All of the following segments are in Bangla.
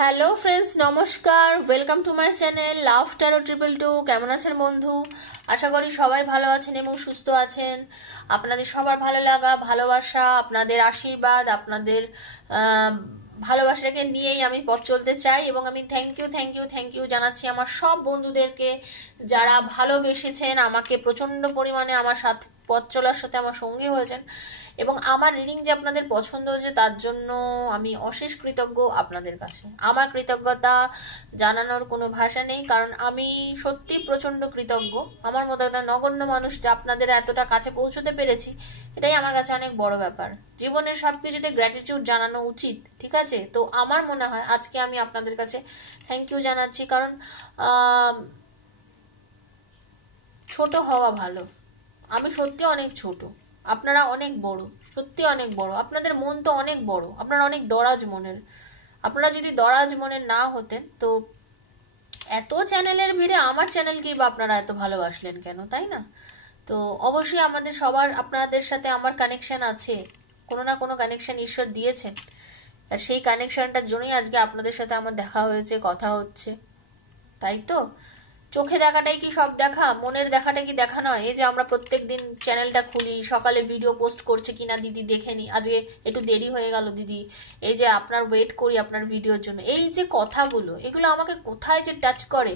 হ্যালো ফ্রেন্ডস, নমস্কার। Welcome to my channel love taro 222। কেমন আছেন বন্ধু? আশা করি সবাই ভালো আছেন এবং সুস্থ আছেন। আপনাদের সবার ভালো লাগা, ভালোবাসা, আপনাদের আশীর্বাদ, আপনাদের ভালোবাসাকে নিয়েই আমি পথ চলতে চাই এবং আমি থ্যাংক ইউ জানাচ্ছি আমার সব বন্ধুদেরকে যারা ভালোবেসেছেন আমাকে প্রচণ্ড পরিমাণে, আমার সাথে পথ চলার সাথে আমার সঙ্গী হয়েছেন এবং আমার রিডিং যে আপনাদের পছন্দ হয়েছে তার জন্য আমি অশেষ কৃতজ্ঞ আপনাদের কাছে। আমার কৃতজ্ঞতা জানানোর কোনো ভাষা নেই, কারণ আমি সত্যি প্রচণ্ড কৃতজ্ঞ। আমার মতো একটা নগণ্য মানুষটা আপনাদের এতটা কাছে পৌঁছতে পেরেছি, এটাই আমার কাছে অনেক বড় ব্যাপার। জীবনের সব কিছুতে গ্র্যাটিটিউড জানানো উচিত, ঠিক আছে? তো আমার মনে হয় আজকে আমি আপনাদের কাছে থ্যাংক ইউ জানাচ্ছি, কারণ ছোট হওয়া ভালো। আমি সত্যি অনেক ছোট, আপনারা অনেক বড়, সত্যি অনেক বড়। আপনাদের মন তো অনেক বড়, আপনারা অনেক দরাজ মনের। আপনারা যদি দরাজ মনের না হতেন তো এত চ্যানেলের ভিড়ে আমার চ্যানেলকেই বা আপনারা এত ভালোবাসলেন কেন, তাই না? তো অবশ্যই আমাদের সবার আপনাদের সাথে আমার কানেকশন আছে, কোনো না কোনো কানেকশন ঈশ্বর দিয়েছেন, আর সেই কানেকশনটার জন্যই আজকে আপনাদের সাথে আমার দেখা হয়েছে, কথা হচ্ছে, তাই তো? চোখে দেখাটাই কি সব দেখা? মনের দেখাটা কি দেখা নয়? এই যে আমরা প্রত্যেক দিন চ্যানেলটা খুলি, সকালে ভিডিও পোস্ট করছে কিনা দিদি দেখে নি, আজকে একটু দেরি হয়ে গেল দিদি, এই যে আপনার ওয়েট করি আপনার ভিডিওর জন্য, এই যে কথাগুলো, এগুলো আমাকে কোথায় যে টাচ করে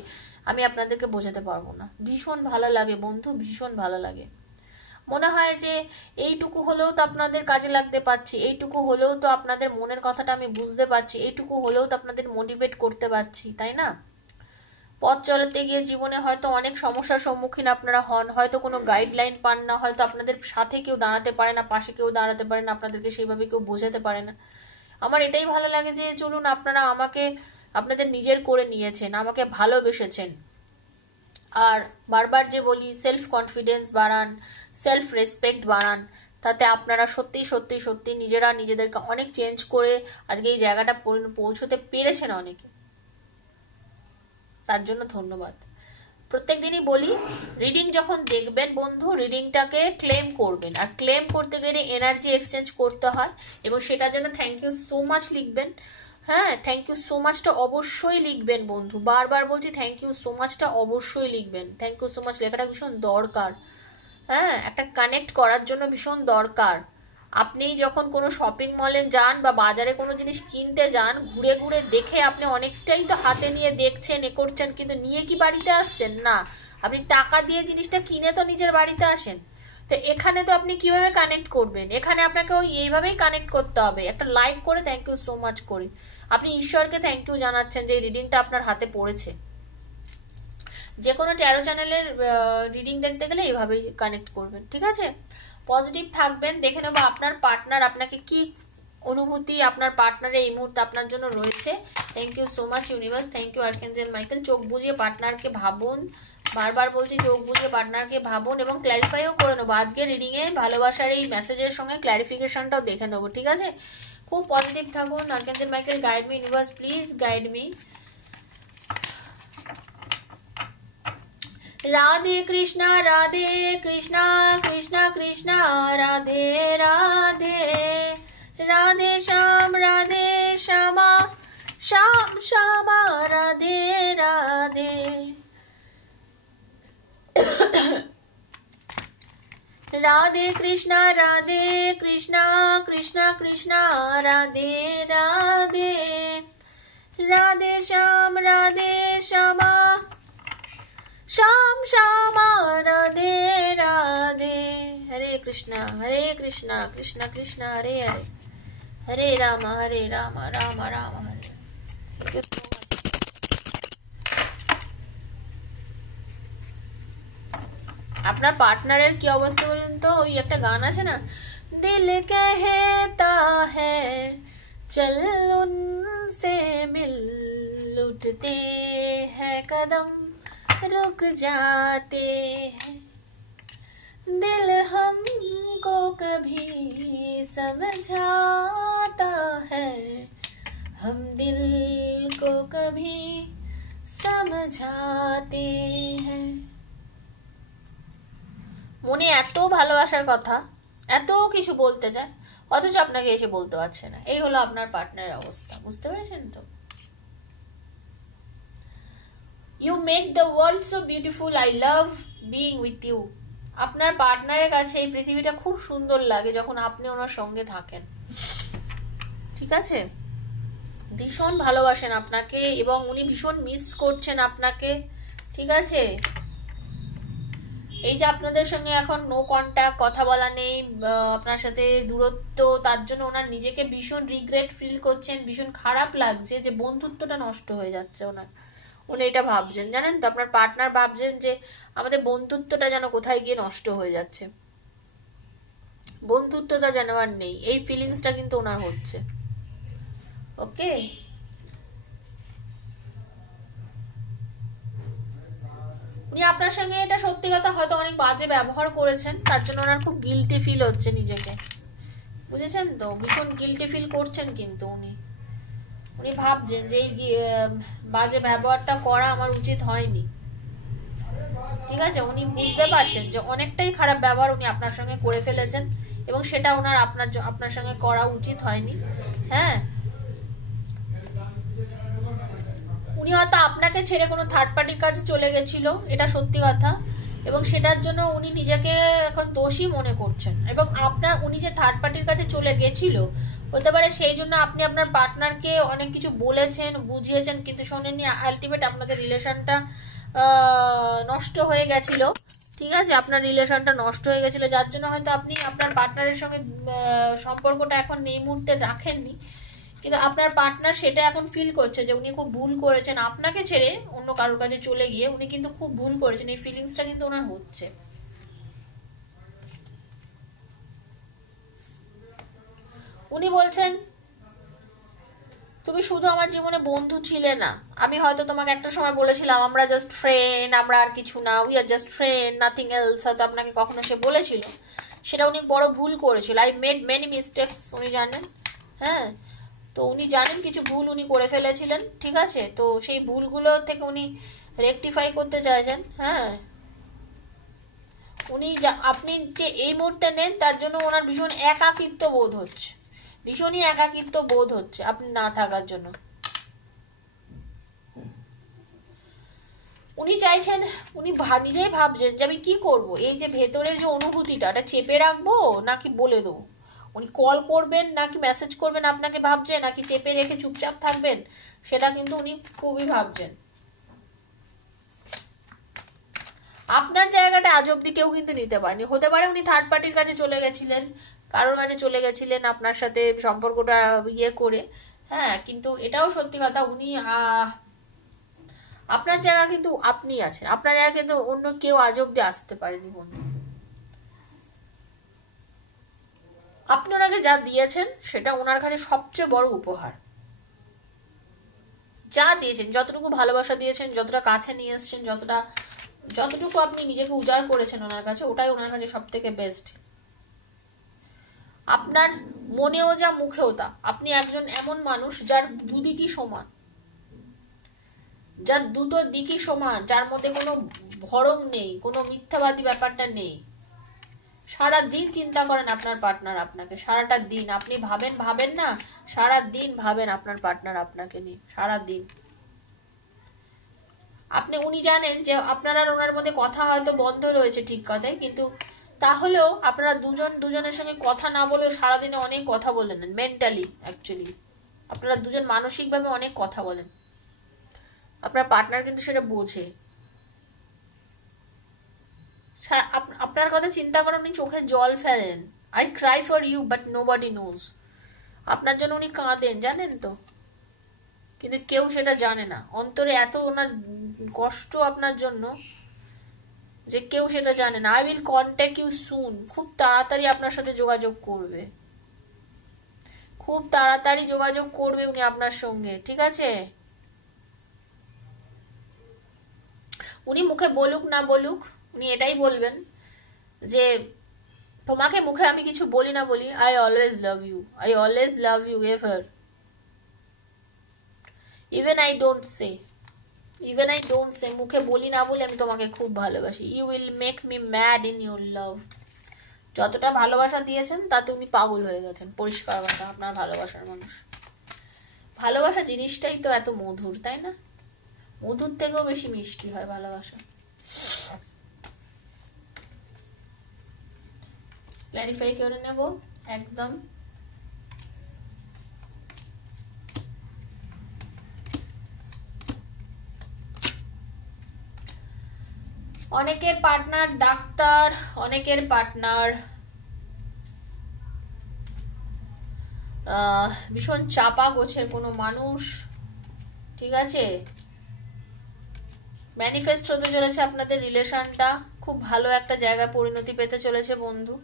আমি আপনাদেরকে বোঝাতে পারবো না। ভীষণ ভালো লাগে বন্ধু, ভীষণ ভালো লাগে। মনে হয় যে এইটুকু হলেও তো আপনাদের কাজে লাগতে পারছি, এইটুকু হলেও তো আপনাদের মনের কথাটা আমি বুঝতে পারছি, এইটুকু হলেও তো আপনাদের মোটিভেট করতে পারছি, তাই না? পথ চলাতে গিয়ে জীবনে হয়তো অনেক সমস্যার সম্মুখীন আপনারা হন, হয়তো কোনো গাইডলাইন পান না, হয়তো আপনাদের সাথে কেউ দাঁড়াতে পারে না, পাশে কেউ দাঁড়াতে পারে না, আপনাদেরকে সেইভাবে কেউ বোঝাতে পারে না। আমার এটাই ভালো লাগে যে চলুন আপনারা আমাকে আপনাদের নিজের করে নিয়েছেন, আমাকে ভালোবেসেছেন। আর বারবার যে বলি সেলফ কনফিডেন্স বাড়ান, সেলফ রেসপেক্ট বাড়ান, তাতে আপনারা সত্যি সত্যি সত্যি নিজেরা নিজেদেরকে অনেক চেঞ্জ করে আজকে এই জায়গাটা পৌঁছতে পেরেছেন অনেকে, তার জন্য ধন্যবাদ। প্রত্যেক দিনই বলি, রিডিং যখন দেখবেন বন্ধু, রিডিংটাকে ক্লেম করবেন, আর ক্লেম করতে গেলে এনার্জি এক্সচেঞ্জ করতে হয় এবং সেটার জন্য থ্যাংক ইউ সো মাচ লিখবেন। হ্যাঁ, থ্যাংক ইউ সো মাচটা অবশ্যই লিখবেন বন্ধু, বারবার বলছি থ্যাংক ইউ সো মাচটা অবশ্যই লিখবেন। থ্যাংক ইউ সো মাচ লেখাটা ভীষণ দরকার। হ্যাঁ, একটা কানেক্ট করার জন্য ভীষণ দরকার। আপনি যখন কোনো শপিং মলে যান বা বাজারে কোনো জিনিস কিনতে যান, ঘুরে ঘুরে দেখে আপনি অনেকটাই তো হাতে নিয়ে দেখছেন, এ করছেন, কিন্তু নিয়ে কি বাড়িতে আসছেন? না, আপনি টাকা দিয়ে জিনিসটা কিনে তো নিজের বাড়িতে আসেন। তো এখানে তো আপনি কিভাবে কানেক্ট করবেন? এখানে আপনাকে ওই এইভাবেই কানেক্ট করতে হবে, একটা লাইক করে থ্যাংক ইউ সো মাচ করে আপনি ঈশ্বরকে থ্যাংক ইউ জানাচ্ছেন যে এই রিডিংটা আপনার হাতে পড়েছে। যে কোনো ট্যারো চ্যানেলের রিডিং দেখতে গেলে এইভাবেই কানেক্ট করবেন, ঠিক আছে? পজিটিভ থাকবেন। দেখে নেবো আপনার পার্টনার আপনাকে কি অনুভূতি, আপনার পার্টনারে এই মুহূর্তে আপনার জন্য রয়েছে। Thank you so much universe, thank you archangel Michael. চোখ বুঝিয়ে পার্টনারকে ভাবুন, বারবার বলছি চোখ বুঝিয়ে পার্টনারকে ভাবুন এবং ক্ল্যারিফাইও করে নেবো। আজকে রিডিংয়ে ভালোবাসার এই মেসেজের সঙ্গে ক্ল্যারিফিকেশনটাও দেখে নেবো, ঠিক আছে? খুব পজিটিভ থাকুন। Archangel Michael guide me, universe please guide me. Radhe Krishna Krishna Krishna Radhe Radhe, Radhe Shyama Shyam Shyama Radhe Radhe, Radhe Krishna Krishna Krishna Radhe Radhe, Radhe Shyama Shyam Shyama Radhe Radhe. Hare Krishna Krishna Krishna Hare Hare, Hare Ram Ram Ram Hare. আপনার পার্টনারের কি অবস্থা বলুন তো? ওই একটা গান আছে না, দিল कहता है चल उनसे मिल, उठते हैं कदम रुक जाते हैं, दिल हमको कभी समझाता है, हम दिल को कभी समझाते हैं। মনে এত ভালোবাসার কথা, এত কিছু বলতে চায়, অথচ আপনাকে এসে বলতে পারছে না। এই হলো আপনার পার্টনারের অবস্থা, বুঝতে পেরেছেন তো? You make the world so beautiful, I love being with you. আপনার পার্টনারের কাছে এই পৃথিবীটা খুব সুন্দর লাগে যখন আপনি ওনার সঙ্গে থাকেন, ঠিক আছে? ভীষণ ভালোবাসেন আপনাকে এবং উনি ভীষণ মিস করছেন আপনাকে, ঠিক আছে? এই যে আপনাদের সঙ্গে এখন নো কন্ট্যাক্ট, কথা বলা নেই, আপনার সাথে দূরত্ব, তার জন্য ওনার নিজেকে ভীষণ রিগ্রেট ফিল করছেন, ভীষণ খারাপ লাগছে যে বন্ধুত্বটা নষ্ট হয়ে যাচ্ছে ওনার। উনি এটা ভাবছেন, জানেন তো, আপনার পার্টনার ভাবছেন যে আমাদের বন্ধুত্বটা যেন কোথায় গিয়ে নষ্ট হয়ে যাচ্ছে, বন্ধুত্বটা যেন আর নেই, এই ফিলিংসটা কিন্তু ওনার হচ্ছে। ওকে, উনি আপনার সঙ্গে এটা সত্যি কথা হয়তো অনেক বাজে ব্যবহার করেছেন, তার জন্য ওনার খুব গিল্টি ফিল হচ্ছে নিজেকে, বুঝেছেন তো? ভীষণ গিল্টি ফিল করছেন কিন্তু উনি ভাবছেন যে এই বাজে ব্যবহারটা করা আমার উচিত হয়নি, ঠিক আছে? উনি বুঝতে পারছেন যে অনেকটাই খারাপ ব্যবহার উনি আপনার সঙ্গে করে ফেলেছেন এবং সেটা ওনার আপনার সঙ্গে করা উচিত হয়নি। হ্যাঁ, উনি হয়তো আপনাকে ছেড়ে কোনো থার্ড পার্টির কাছে চলে গেছিল, এটা সত্যি কথা, এবং সেটার জন্য উনি নিজেকে এখন দোষী মনে করছেন। এবং উনি যে থার্ড পার্টির কাছে চলে গেছিল হতে পারে সেই জন্য আপনি আপনার পার্টনারকে অনেক কিছু বলেছেন, বুঝিয়েছেন, কিন্তু শোনেননি, আলটিমেট আপনাদের রিলেশনটা নষ্ট হয়ে গেছিল, ঠিক আছে? আপনার রিলেশনটা নষ্ট হয়ে গেছিল, যার জন্য হয়তো আপনি আপনার পার্টনারের সঙ্গে সম্পর্কটা এখন এই মুহূর্তে রাখেননি, কিন্তু আপনার পার্টনার সেটা এখন ফিল করছে যে উনি খুব ভুল করেছেন, আপনাকে ছেড়ে অন্য কারোর কাছে চলে গিয়ে উনি কিন্তু খুব ভুল করেছেন, এই ফিলিংসটা কিন্তু ওনার হচ্ছে। উনি বলছেন তুমি শুধু আমার জীবনে বন্ধু ছিলে না, আমি হয়তো তোমাকে একটা সময় বলেছিলাম আমরা জাস্ট ফ্রেন্ড, আমরা আর কিছু না, we are just friend, nothing else, হয়তো আপনাকে কখনো সে বলেছিল, সেটা উনি বড় ভুল করেছিল। আই মেড মেনি মিস্টেক্স, উনি জানেন। হ্যাঁ, তো উনি জানেন কিছু ভুল উনি করে ফেলেছিলেন, ঠিক আছে? তো সেই ভুলগুলো থেকে উনি রেকটিফাই করতে চাইছেন। হ্যাঁ, আপনি যে এই মুহূর্তে নেন তার জন্য ওনার ভীষণ একাকিত্ব বোধ হচ্ছে, ভীষণই একাকিত্ব বোধ হচ্ছে আপনি না থাকার জন্য। উনি চাইছেন, উনি নিজেই ভাবছেন যে আমি কি করব, এই যে ভেতরের যে অনুভূতিটা, এটা চেপে রাখবো নাকি বলে দেবো। উনি কল করবেন নাকি মেসেজ করবেন আপনাকে ভাবছেন, নাকি চেপে রেখে চুপচাপ থাকবেন, সেটা কিন্তু উনি খুবই ভাবছেন। আপনার জায়গাটা আজ অব্দি কেউ কিন্তু নিতে পারেনি। হতে পারে উনি থার্ড পার্টির কাছে চলে গেছিলেন, কারোর কাছে চলে গেছিলেন আপনার সাথে সম্পর্কটা ইয়ে করে। হ্যাঁ, কিন্তু এটাও সত্যি কথা, উনি আপনার জায়গা কিন্তু আপনি আছেন, আপনার জায়গা কিন্তু অন্য কেউ আজ অব্দি আসতে পারেনি বন্ধু। আপনি ওনাকে যা দিয়েছেন সেটা ওনার কাছে সবচেয়ে বড় উপহার। যা দিয়েছেন, যতটুকু ভালোবাসা দিয়েছেন, যতটা কাছে নিয়ে এসছেন, যতটুকু আপনি নিজেকে উজাড় করেছেন ওনার কাছে, ওটাই ওনার কাছে সব থেকে বেস্ট। আপনার মনেও যা মুখেও তা, আপনি একজন এমন মানুষ যার দুদিকই সমান, যার দুটো দিকই সমান, যার মধ্যে কোনো ভরং নেই, কোনো মিথ্যাবাদী ব্যাপারটা নেই। সারা দিন চিন্তা করেন আপনার পার্টনার আপনাকে, সারাটা দিন আপনি ভাবেন না, সারা দিন ভাবেন আপনার পার্টনার আপনাকে নিয়ে, সারা দিন। উনি জানেন যে আপনার আর ওনার মধ্যে কথা হয়তো বন্ধ রয়েছে, ঠিক কথাই, কিন্তু তাহলেও আপনারা দুজনের সঙ্গে কথা না বলেও সারাদিনে অনেক কথা বলে নেন, মেন্টালি অ্যাকচুয়ালি আপনারা দুজন মানসিকভাবে অনেক কথা বলেন। আপনার পার্টনার কিন্তু সেটা বোঝে। আপনার কথা চিন্তা করে উনি চোখে জল ফেলেন। I cry for you but nobody knows. আপনার জন্য উনি কাঁদেন, জানেন তো, কিন্তু কেউ সেটা জানে না। অন্তরে এত ওনার কষ্ট আপনার জন্য যে কেউ সেটা জানে না। I will contact you soon, খুব তাড়াতাড়ি আপনার সাথে যোগাযোগ করবে, খুব তাড়াতাড়ি যোগাযোগ করবে উনি আপনার সঙ্গে, ঠিক আছে? উনি মুখে বলুক না বলুক, উনি এটাই বলবেন যে তোমাকে মুখে আমি কিছু বলি না বলি, I always love you, I always love you ever, even I don't say, মুখে বলি না বলে আমি তোমাকে খুব ভালোবাসি। You will make me mad in your love. যতটা ভালোবাসা দিয়েছেন তাতে উনি পাগল হয়ে গেছেন, পরিষ্কার কথা। আপনার ভালোবাসার মানুষ, ভালোবাসা জিনিসটাই তো এত মধুর, তাই না? মধুর থেকেও বেশি মিষ্টি হয় ভালোবাসা। ক্ল্যারিফাই করে নেব একদম। অনেকের পার্টনার ডাক্তার, অনেকের পার্টনার ভীষণ চাপা গোছের কোনো মানুষ, ঠিক আছে? ম্যানিফেস্ট হতে চলেছে আপনাদের রিলেশনটা, খুব ভালো একটা জায়গায় পরিণতি পেতে চলেছে বন্ধু।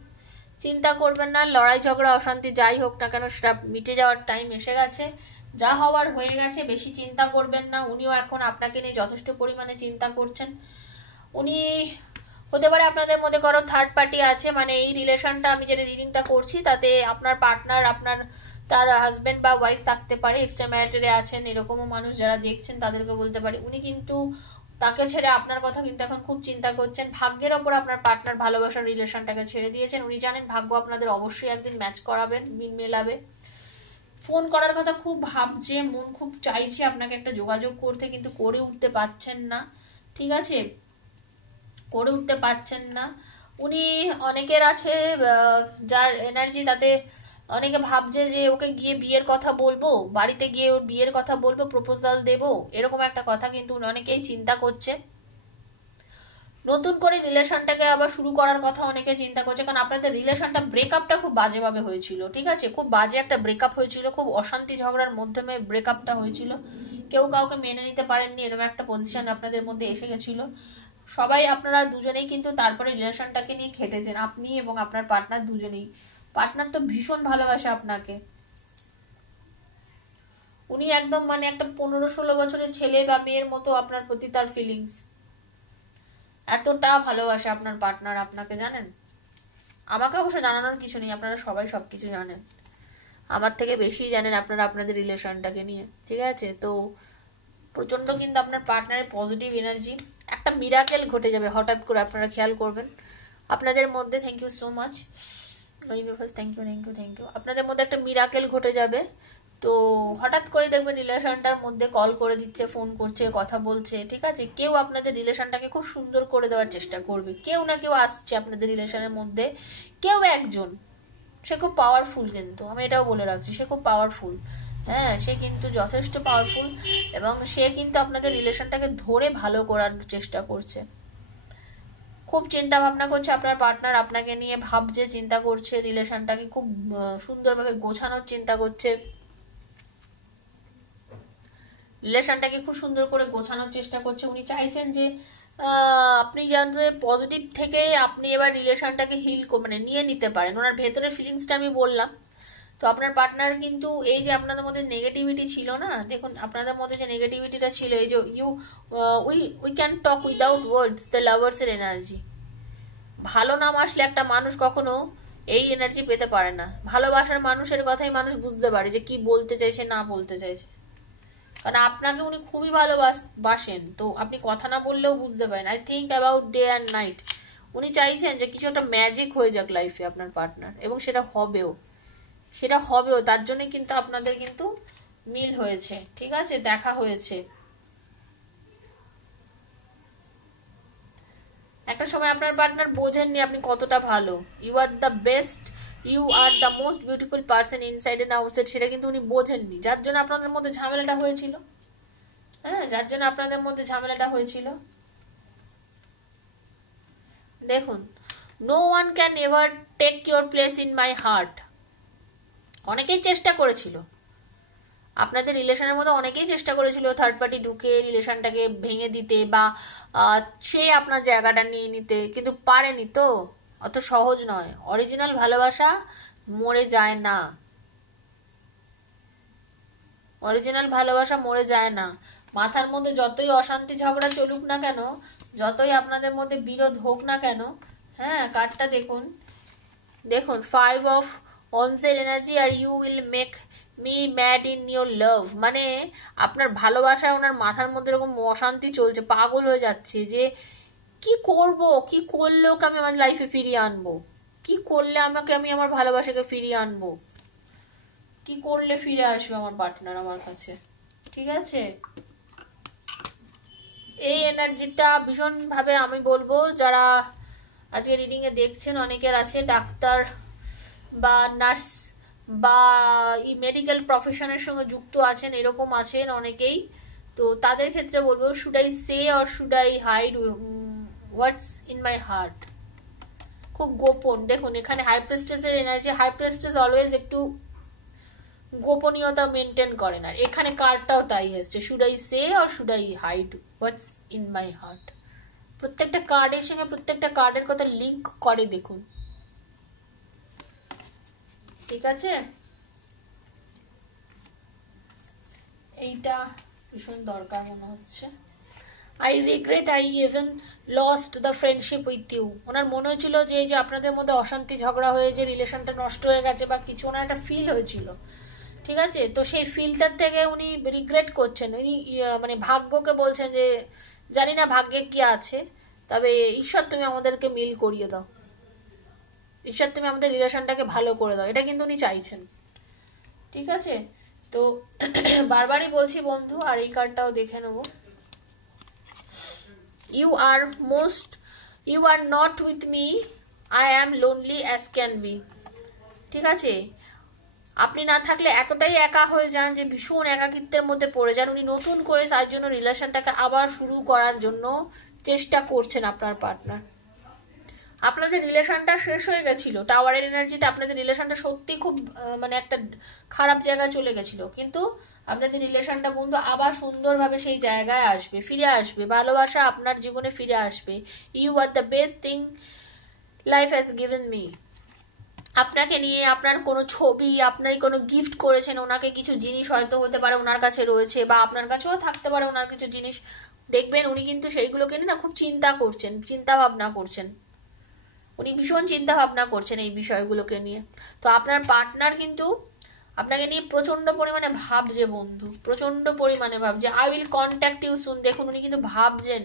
চিন্তা করবেন না, লড়াই ঝগড়া অশান্তি যাই হোক না কেন সেটা মিটে যাওয়ার টাইম এসে গেছে, যা হওয়ার হয়ে গেছে, বেশি চিন্তা করবেন না। উনিও এখন আপনাকে নিয়ে যথেষ্ট পরিমাণে চিন্তা করছেন। উনি হতে পারে আপনাদের মধ্যে কারো থার্ড পার্টি আছে, মানে এই রিলেশনটা আমি যেটা রিডিংটা করছি তাতে আপনার পার্টনার আপনার তার হাজবেন্ড বা ওয়াইফ থাকতে পারে, এক্সট্রা ম্যারিটালে আছেন এরকমও মানুষ যারা দেখছেন তাদেরকে বলতে পারি। উনি কিন্তু তাকে ছেড়ে আপনার কথা কিন্তু এখন খুব চিন্তা করছেন। ভাগ্যের ওপর আপনার পার্টনার ভালোবাসার রিলেশনটাকে ছেড়ে দিয়েছেন। উনি জানেন ভাগ্য আপনাদের অবশ্যই একদিন ম্যাচ করাবেন, মিল মেলাবে। ফোন করার কথা খুব ভাবছে, মন খুব চাইছে আপনাকে একটা যোগাযোগ করতে, কিন্তু করে উঠতে পারছেন না, ঠিক আছে? করে উঠতে পারছেন না উনি। অনেকের আছে যার এনার্জি, তাতে অনেকে ভাবছে যে ওকে গিয়ে বিয়ের কথা বলবো, বাড়িতে গিয়ে ওর বিয়ের কথা বলবো, প্রপোজাল দেবো, এরকম একটা কথা কিন্তু অনেকেই চিন্তা করছে। নতুন করে রিলেশনটাকে আবার শুরু করার কথা অনেকে চিন্তা করছে, কারণ আপনাদের রিলেশনটা ব্রেকআপটা খুব বাজেভাবে হয়েছিল, ঠিক আছে? খুব বাজে একটা ব্রেকআপ হয়েছিল, খুব অশান্তি ঝগড়ার মাধ্যমে ব্রেকআপটা হয়েছিল। কেউ কাউকে মেনে নিতে পারেননি, এরকম একটা পজিশন আপনাদের মধ্যে এসে গেছিল। সবাই আপনারা দুজনেই কিন্তু তারপরে রিলেশনটাকে নিয়ে খেটেছেন, আপনি এবং আপনার পার্টনার দুজনেই। পার্টনার তো ভীষণ ভালোবাসে আপনাকে। উনি একদম মানে একটা 15-16 বছরের ছেলে বা মেয়ের মতো আপনার প্রতি তার ফিলিংস, এতটা ভালোবাসে আপনার পার্টনার আপনাকে, জানেন? আমাকে অবশ্য জানানোর কিছু নেই, আপনারা সবাই সবকিছু জানেন, আমার থেকে বেশি জানেন আপনারা আপনাদের রিলেশনটাকে নিয়ে, ঠিক আছে? তো প্রচন্ড কিন্তু আপনার পার্টনারের পজিটিভ এনার্জি, একটা মিরাকেল ঘটে যাবে হঠাৎ করে, আপনারা খেয়াল করবেন আপনাদের মধ্যে। Thank you so much universe, thank you thank you thank you. আপনাদের মধ্যে একটা মিরাকেল ঘটে যাবে। তো হঠাৎ করে দেখবেন রিলেশনটার মধ্যে কল করে দিচ্ছে, ফোন করছে, কথা বলছে, ঠিক আছে? কেউ আপনাদের রিলেশনটাকে খুব সুন্দর করে দেওয়ার চেষ্টা করবে, কেউ না কেউ আসছে আপনাদের রিলেশনের মধ্যে, কেউ একজন। সে খুব পাওয়ারফুল, কিন্তু আমি এটাও বলে রাখছি সে খুব পাওয়ারফুল। হ্যাঁ, সে কিন্তু যথেষ্ট পাওয়ারফুল, এবং সে কিন্তু আপনাদের রিলেশনটাকে ধরে ভালো করার চেষ্টা করছে। খুব চিন্তা ভাবনা করছে আপনার পার্টনার আপনাকে নিয়ে, ভাবছে, চিন্তা করছে, রিলেশনটাকে খুব সুন্দরভাবে গোছানোর চিন্তা করছে, রিলেশনটাকে খুব সুন্দর করে গোছানোর চেষ্টা করছে। উনি চাইছেন যে আপনি জানতে পজিটিভ থেকে আপনি এবার রিলেশনটাকে হিল মানে নিয়ে নিতে পারেন। ওনার ভেতরের ফিলিংসটা আমি বললাম। তো আপনার পার্টনার কিন্তু এই যে আপনাদের মধ্যে নেগেটিভিটি ছিল না, দেখুন আপনাদের মধ্যে যে নেগেটিভিটিটা ছিল, এই যে we can talk without words, the লাভার্সের এনার্জি। ভালো নাম আসলে একটা মানুষ কখনো এই এনার্জি পেতে পারে না। ভালোবাসার মানুষের কথাই মানুষ বুঝতে পারে যে কি বলতে চাইছে না বলতে চাইছে, কারণ আপনাকে উনি খুবই ভালোবাসেন। তো আপনি কথা না বললেও বুঝতে পারেন। I think about day and night উনি চাইছেন যে কিছু একটা ম্যাজিক হয়ে যাক লাইফে আপনার পার্টনার, এবং সেটা হবেও, সেটা হবেও। তার জন্য কিন্তু আপনাদের কিন্তু মিল হয়েছে, ঠিক আছে? দেখা হয়েছে। একটা সময় আপনার পার্টনার বোঝেননি আপনি কতটা ভালো। You are the best, you are the most beautiful person inside and outside, সেটা কিন্তু উনি বোঝেননি, যার জন্য আপনাদের মধ্যে ঝামেলাটা হয়েছিল। হ্যাঁ, যার জন্য আপনাদের মধ্যে ঝামেলাটা হয়েছিল। দেখুন, no one can ever take your place in my heart. অনেকেই চেষ্টা করেছিল আপনাদের রিলেশনের মধ্যে, অনেকেই চেষ্টা করেছিল থার্ড পার্টি ঢুকে রিলেশনটাকে ভেঙে দিতে বা সে আপনার জায়গাটা নিয়ে নিতে, কিন্তু পারেনি। তো অত সহজ নয়, অরিজিনাল ভালোবাসা মরে যায় না, অরিজিনাল ভালোবাসা মরে যায় না। মাথার মধ্যে যতই অশান্তি ঝগড়া চলুক না কেন, যতই আপনাদের মধ্যে বিরোধ হোক না কেন, হ্যাঁ, কার্ডটা দেখুন, দেখুন 5 অফ ওয়ান্সের এনার্জি, আর you will make me mad in your love. মানে আপনার ভালোবাসায় ওনার মাথার মধ্যে এরকম অশান্তি চলছে, পাগল হয়ে যাচ্ছে যে কি করব, কি করলে ওকে আমি আমার লাইফে ফিরিয়ে আনবো, কি করলে আমি আমার ভালোবাসাকে ফিরিয়ে আনবো, কি করলে ফিরে আসবে আমার পার্টনার আমার কাছে, ঠিক আছে? এই এনার্জিটা ভীষণভাবে আমি বলবো, যারা আজকে রিডিংয়ে দেখছেন, অনেকের আছে ডাক্তার বা নার্স বা মেডিকেল প্রফেশনের সঙ্গে যুক্ত আছেন, এরকম আছেন অনেকেই। তো তাদের ক্ষেত্রে বলবো, should I say or should I hide what's in my heart. খুব গোপন। দেখুন এখানে হাই প্রেস্টেসের এনার্জি, হাই প্রেস্টেস অলওয়েজ একটু গোপনীয়তা মেনটেন করেন, আর এখানে কার্ডটাও তাই এসছে, should I say or should I hide what's in my heart. প্রত্যেকটা কার্ডের সঙ্গে প্রত্যেকটা কার্ডের কথা লিঙ্ক করে দেখুন, ঠিক আছে? এইটা ভীষণ দরকার মনে হচ্ছে। I regret I even lost the friendship with you. ওনার মনে হয়েছিল যে আপনাদের মধ্যে অশান্তি ঝগড়া হয়ে যে রিলেশনটা নষ্ট হয়ে গেছে বা কিছু, ওনার একটা ফিল হয়েছিল, ঠিক আছে? তো সেই ফিলটার থেকে উনি রিগ্রেট করছেন। উনি মানে ভাগ্যকে বলছেন যে জানি না ভাগ্যে কি আছে, তবে ঈশ্বর তুমি আমাদেরকে মিল করিয়ে দাও, ঈশ্বর তুমি আমাদের রিলেশনটাকে ভালো করে দাও, এটা কিন্তু উনি চাইছেন, ঠিক আছে? তো বারবারই বলছি বন্ধু, আর এই কার্ডটাও দেখে নেবো। You are not with me, I am lonely as can be. ঠিক আছে, আপনি না থাকলে এতটাই একা হয়ে যান যে ভীষণ একাকিত্বের মধ্যে পড়ে যান। উনি নতুন করে তার জন্য রিলেশনটাকে আবার শুরু করার জন্য চেষ্টা করছেন আপনার পার্টনার। আপনাদের রিলেশনটা শেষ হয়ে গেছিল, টাওয়ারের এনার্জিতে আপনাদের রিলেশনটা সত্যি খুব মানে একটা খারাপ জায়গায় চলে গেছিল, কিন্তু আপনাদের রিলেশনটা বন্ধু আবার সুন্দরভাবে সেই জায়গায় আসবে, ফিরে আসবে, ভালোবাসা আপনার জীবনে ফিরে আসবে। You are the best thing life has given me. আপনাকে নিয়ে আপনার কোনো ছবি, আপনার কোনো গিফট করেছেন ওনাকে, কিছু জিনিস হয়তো হতে পারে ওনার কাছে রয়েছে বা আপনার কাছেও থাকতে পারে ওনার কিছু জিনিস, দেখবেন উনি কিন্তু সেইগুলোকে নিয়ে না খুব চিন্তা করছেন, চিন্তা ভাবনা করছেন, উনি ভীষণ চিন্তা ভাবনা করছেন এই বিষয়গুলোকে নিয়ে। তো আপনার পার্টনার কিন্তু আপনাকে নিয়ে প্রচন্ড পরিমাণে ভাবছে বন্ধু, প্রচন্ড পরিমাণে ভাবছে। I will contact you soon, দেখুন উনি কিন্তু ভাবছেন।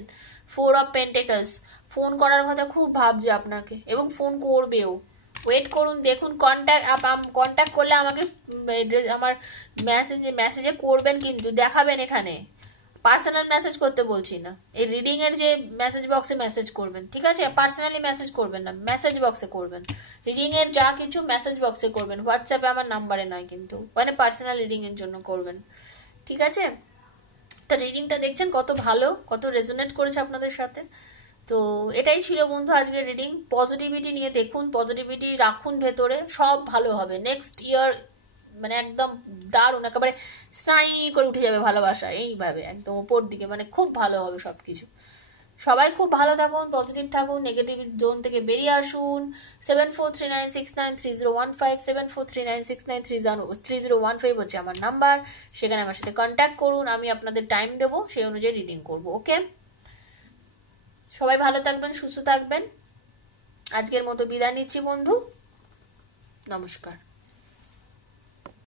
4 অফ পেন্টেকলস, ফোন করার কথা খুব ভাবছে আপনাকে এবং ফোন করবেও। ওয়েট করুন, দেখুন কন্ট্যাক্ট করলে আমাকে আমার মেসেজে করবেন, কিন্তু দেখাবেন এখানে। পার্সোনাল মেসেজ করতে বলছি না, এই রিডিং এর যে মেসেজ বক্সে মেসেজ করবেন, ঠিক আছে? পার্সোনালি মেসেজ করবেন না, মেসেজ বক্সে করবেন। রিডিং এর যা কিছু মেসেজ বক্সে করবেন, হোয়াটসঅ্যাপে আমার নাম্বারে নয়, কিন্তু মানে পার্সোনাল রিডিং এর জন্য করবেন, ঠিক আছে? তো রিডিংটা দেখছেন কত ভালো, কত রেজোনেট করেছে আপনাদের সাথে। তো এটাই ছিল বন্ধু আজকের রিডিং। পজিটিভিটি নিয়ে দেখুন, পজিটিভিটি রাখুন ভেতরে, সব ভালো হবে। নেক্সট ইয়ার মানে একদম দারুণ, একেবারে সাই করে উঠে যাবে ভালোবাসা, এইভাবে একদম ওপর দিকে, মানে খুব ভালো হবে সব কিছু। সবাই খুব ভালো থাকুন, পজিটিভ থাকুন, নেগেটিভ জোন থেকে বেরিয়ে আসুন। 7439693015, 7439693015 হচ্ছে আমার নাম্বার, সেখানে আমার সাথে কন্ট্যাক্ট করুন, আমি আপনাদের টাইম দেবো, সেই অনুযায়ী রিডিং করবো। ওকে, সবাই ভালো থাকবেন, সুস্থ থাকবেন। আজকের মতো বিদায় নিচ্ছি বন্ধু, নমস্কার।